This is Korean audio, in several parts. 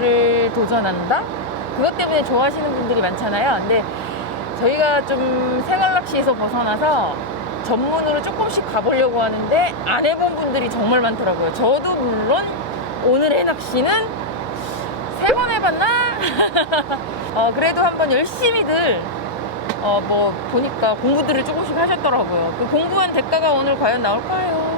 거를 도전한다? 그것 때문에 좋아하시는 분들이 많잖아요. 근데 저희가 좀 생활 낚시에서 벗어나서 전문으로 조금씩 가보려고 하는데 안 해본 분들이 정말 많더라고요. 저도 물론 오늘의 낚시는 세 번 해봤나? 어, 그래도 한번 열심히들 어, 뭐 보니까 공부들을 조금씩 하셨더라고요. 그 공부한 대가가 오늘 과연 나올까요?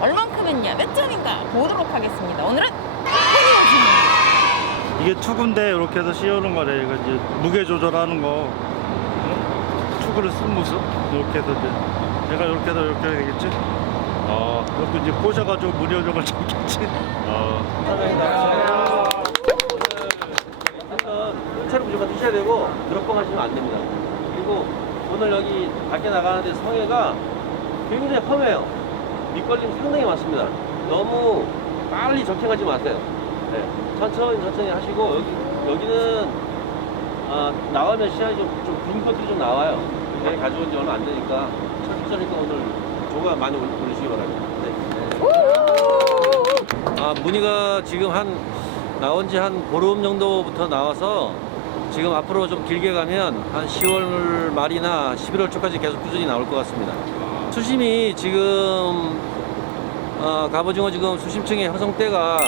얼만큼 했냐, 몇 점인가 보도록 하겠습니다. 오늘은 이게 투구인데 이렇게 해서 씌우는 거래. 이거 이제 무게 조절하는 거. 응? 투구를 쓴 모습. 이렇게 해서 이제 내가 이렇게 해서 이렇게 해야 되겠지? 어, 그리고 이제 꼬셔가지고 무리 요정을 잡겠지? 어. 일단 차를 무조건 드셔야 되고 드롭봉 하시면 안 됩니다. 그리고 오늘 여기 밖에 나가는데 성해가 굉장히 험해요. 밑걸림 상당히 많습니다. 너무 빨리 적행하지 마세요. 네. 천천히 천천히 하시고 여기 여기는 아, 나가면 시야이 좀빈 것들이 좀 나와요. 배 가져온 지 얼마 안 되니까 천천히니까 오늘 조가 많이 올- 올리시기 바랍니다. 네. 아, 문의가 지금 한 나온 지 한 보름 정도부터 나와서 지금 앞으로 좀 길게 가면 한 10월 말이나 11월 초까지 계속 꾸준히 나올 것 같습니다. 수심이 지금 어, 갑오징어 지금 수심층의 형성대가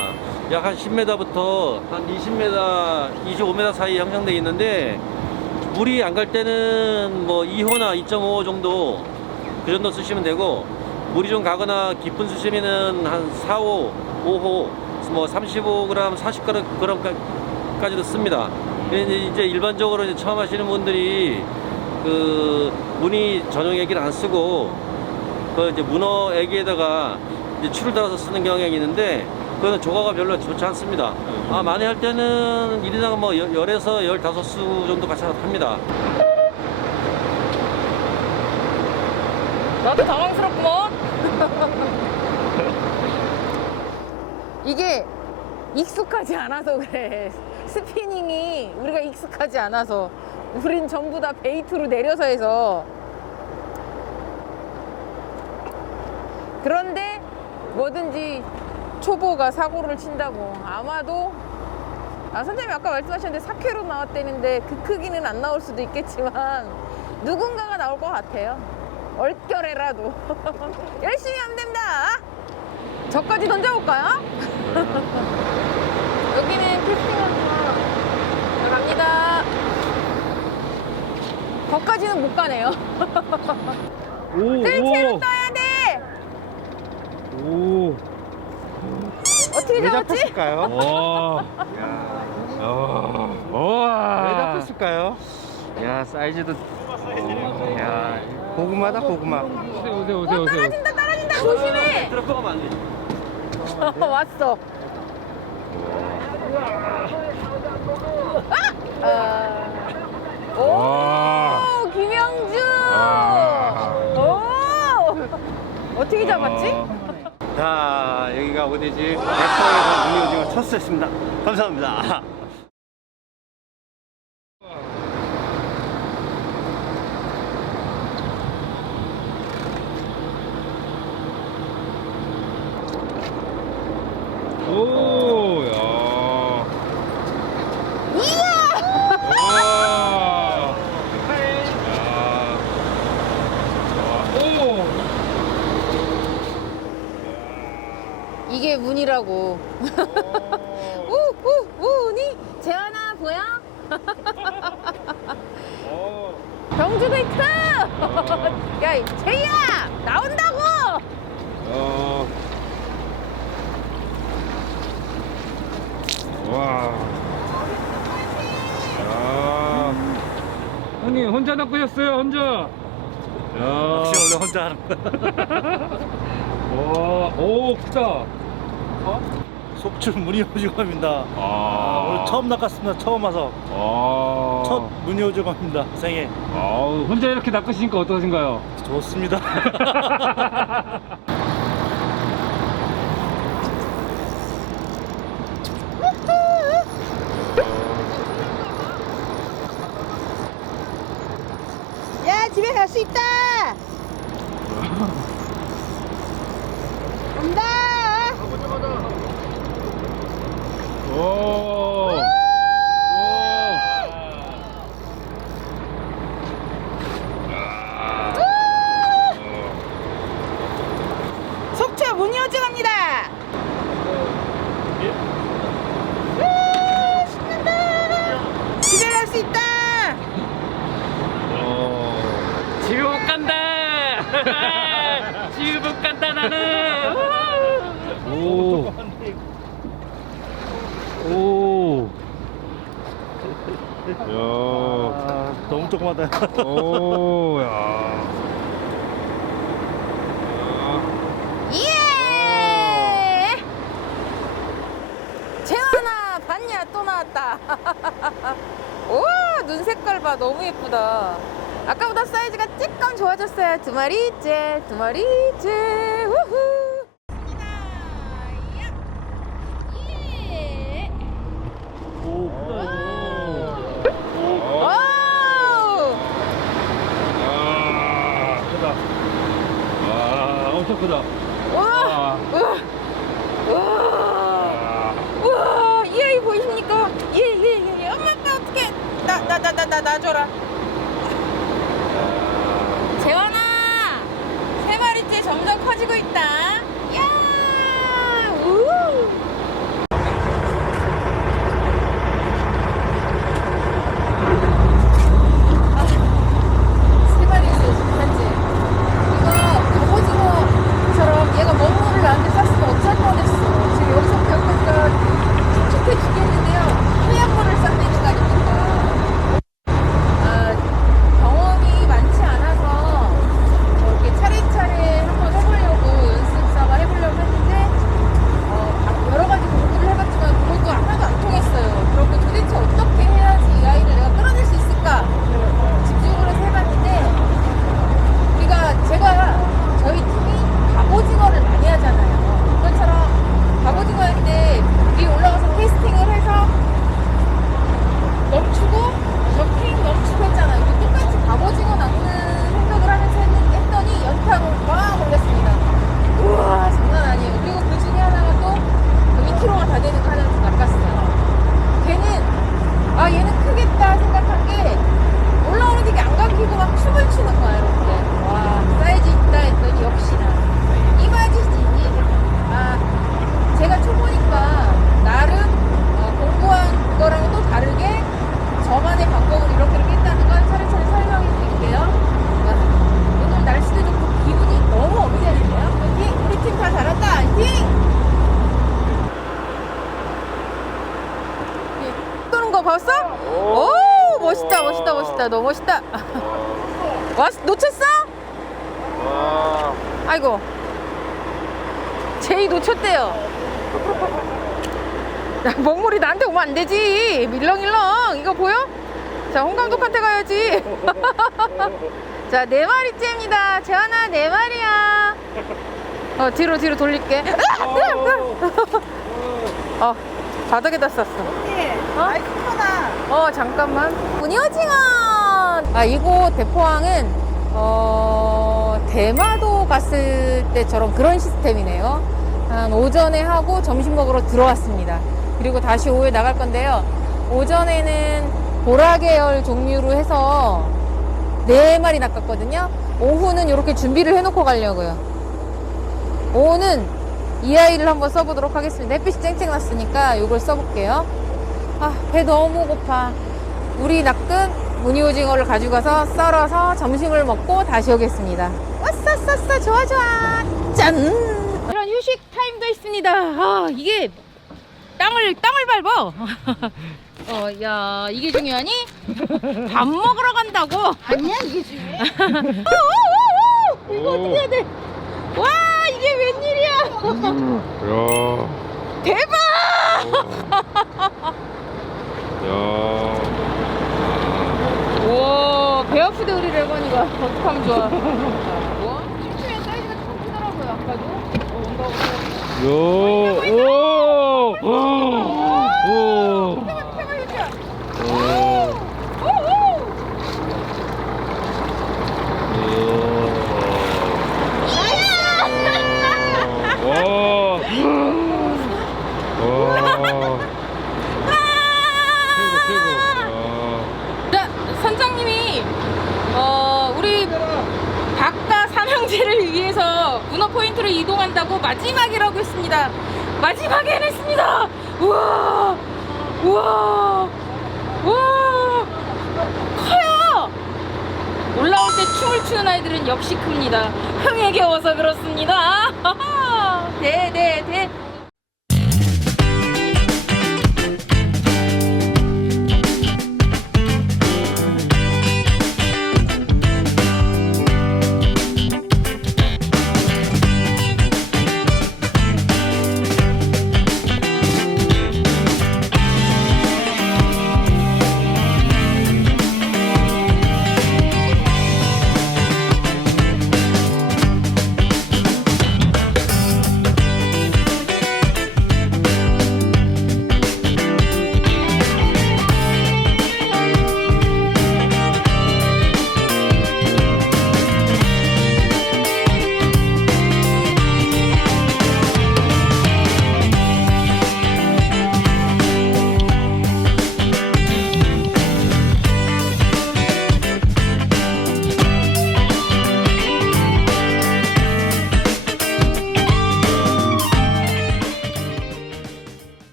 약 한 10m부터 한 20m, 25m 사이 형성돼 있는데 물이 안 갈 때는 뭐 2호나 2.5호 정도 그 정도 쓰시면 되고 물이 좀 가거나 깊은 수심에는 한 4호, 5호, 뭐 35g, 40g까지도 씁니다. 이제 일반적으로 이제 처음 하시는 분들이 그 무늬 전용 애기를 안 쓰고 그 이제 문어 애기에다가 이제 추를 달아서 쓰는 경향이 있는데 그거는 조과가 별로 좋지 않습니다. 아, 많이 할 때는 1인당 뭐 열- 열에서 15수 정도 같이 합니다. 나도 당황스럽구먼. 이게 익숙하지 않아서 그래. 스피닝이 우리가 익숙하지 않아서. 우린 전부 다 베이트로 내려서 해서. 그런데 뭐든지 초보가 사고를 친다고 아마도 아 선생님이 아까 말씀하셨는데 4쾌로 나왔다는데 그 크기는 안 나올 수도 있겠지만 누군가가 나올 것 같아요. 얼결에라도 열심히 하면 됩니다. 저까지 던져볼까요? 여기는 캐스팅하구나. 갑니다. 거까지는 못 가네요. 오, 뜰채로 떠야 돼. 오. 어떻게 왜 잡았지? 잡혔을까요? 와. 와. 왜 잡혔을까요? 야, 사이즈도. 야, 고구마다 고구마. 오세요, 오세요, 어, 오세요. 오세요. 떨어진다, 떨어진다. 조심해. 들어가면 안 돼. 왔어. 아! 아. 와. 오, 김영주. 와. 오. 어떻게 잡았지? 자, 여기가 어디지? 백성에서 눈이 오징어 첫 수였습니다. 감사합니다. 오, 야. 와. 야. 와. 이게 문이라고. 우, 우, 우니. 재환아, 보여? 오. 병주도 있다. 야, 제이야, 나온다고. 어. 와. 야. 형님 혼자 낚으셨어요, 혼자. 야. 역시 원래 혼자 하는 거. 와, 오, 크다. 속출 무늬 오징어입니다. 아, 오늘 처음 낚았습니다. 처음 와서. 어. 첫 아. 무늬 오징어입니다. 생애. 아우, 혼자 이렇게 낚으시니까 어떠신가요? 좋습니다. 야, 집에 갈 수 있다. 온다. 오. 무늬 오징어입니다. 우, 신난다. 집에 갈 수 있다. 지금 못 간다. 지금 못 간다 나는. 오. 오. 야. 아, 너무 조그마다. 오, 야. 예! 재환아 봤냐 또 나왔다 우와 눈 색깔 봐 너무 예쁘다 아까보다 사이즈가 조금 좋아졌어요 두 마리째 두 마리째 우후 예! 오, 오! 아, 크다. 아, 엄청 크다. 우와! 우와! 우와! 아, 우와! 이 아이 보이십니까? 예, 예, 예. 엄마, 아빠 어떡해. 나, 나, 나, 나, 나, 놔줘라. 재환아! 세 마리째 점점 커지고 있다. 야! 우! 세 마리 있어, 현재. 이거 갑오징어처럼 얘가 먹물을 나한테 쐈으면 어쩔 뻔했어. 지금 여기서 배우니까 촉촉해 죽겠는데요. 해양물을 쐈다는 거 아닙니까? 아, 경험이 많지 않아서 이렇게 차례차례 한번 해보려고 연습 삼아 해보려고 했는데 어, 여러 가지 공부를 해봤지만 그것도 하나도 안 통했어요. 그리고 도대체 어떻게 해야지 이 아이를 내가 끌어낼 수 있을까? 집중을 해서 해봤는데 우리가 제가 저희 팀이 갑오징어를 많이 하잖아요. 그것처럼 갑오징어 할 때 위에 올라가서 캐스팅을 해서 멈추고 점핑 멈추고 했잖아요. 이거 똑같이 갑오징어 낚는 생각을 하면서 했, 했더니 연타로 막 올렸습니다. 우와 장난 아니에요. 그리고 그 중에 하나가 또그 2kg가 다 되는 거 하나를 낚았어요. 걔는 아 얘는 크겠다 생각한 게 올라오는데 이게 안 감기고 막 춤을 추는 거야 이렇게 와 사이즈 있다 했더니 역시나 이마지지 아 제가 초보니까 나름 어, 공부한 거랑은 또 다르게 저만의 방법을 이렇게 이렇게 했다는 건 차례차례 설명해 드릴게요 와, 오늘 날씨도 좋고 기분이 너무 업되는데요 화이팅 우리 팀 다 잘한다 화이팅 떠는 거 봤어? 오 멋있다 멋있다 멋있다 너무 멋있다. 와 놓쳤어? 아이고. 제이 놓쳤대요. 야, 먹물이 나한테 오면 안 되지. 밀렁일렁. 이거 보여? 자 홍 감독한테 가야지. 자 네 마리째입니다. 재환아 네 마리야. 어 뒤로 뒤로 돌릴게. 어 바닥에다 쌌어. 어? 어 잠깐만. 문효징어 아 이곳 대포항은 어 대마도 갔을 때처럼 그런 시스템이네요. 한 오전에 하고 점심 먹으러 들어왔습니다. 그리고 다시 오후에 나갈 건데요. 오전에는 보라 계열 종류로 해서 네 마리 낚았거든요. 오후는 이렇게 준비를 해놓고 가려고요. 오후는 이 아이를 한번 써보도록 하겠습니다. 햇빛이 쨍쨍 났으니까 이걸 써볼게요. 아, 배 너무 고파. 우리 낚은 무늬오징어를 가지고 가서 썰어서 점심을 먹고 다시 오겠습니다. 왔어, 왔어, 좋아, 좋아. 짠! 이런 휴식 타임도 있습니다. 아, 이게 땅을, 땅을 밟아. 어, 야, 이게 중요하니? 밥 먹으러 간다고? 아니야, 이게 중요해. 이거 어떻게 해야 돼? 와, 이게 웬일이야? 야, 대박! 야. 우와 배 아프대 우리 레건이가. 어떡하면 좋아. 우와 춤추면 사이즈가 좀 크더라고요 아까도. 어, 온다고 요, 오, 오, 오. 태가 태가 해줘 오. 오오 와. 와. 최고, 형제를 위해서 문어 포인트로 이동한다고 마지막이라고 했습니다. 마지막에 해냈습니다. 우와, 우와, 우와, 커요. 올라올 때 춤을 추는 아이들은 역시 큽니다. 흥에 겨워서 그렇습니다. 네, 네, 네.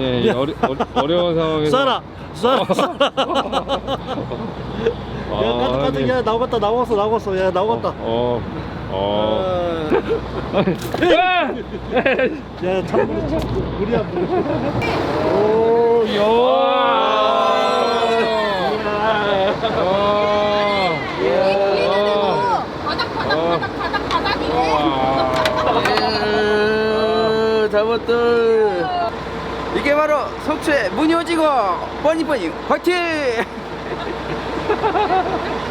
와, 아니 어리, 어리, 어려 운 상황에서 쏴라! 쏴라! 쏴라! 야, 가득, 가득, 야, 나오겠다, 나왔어, 나왔어, 야, 나오겠다. 어. 어. 아, 야! 야, 참, 참, 물이 안 들어. 오, 야! 바닥, 바닥, 바닥, 바닥, 바닥이네. 잘못들 이게 바로 속초의 문효지고 뻔히뻔히 화이팅!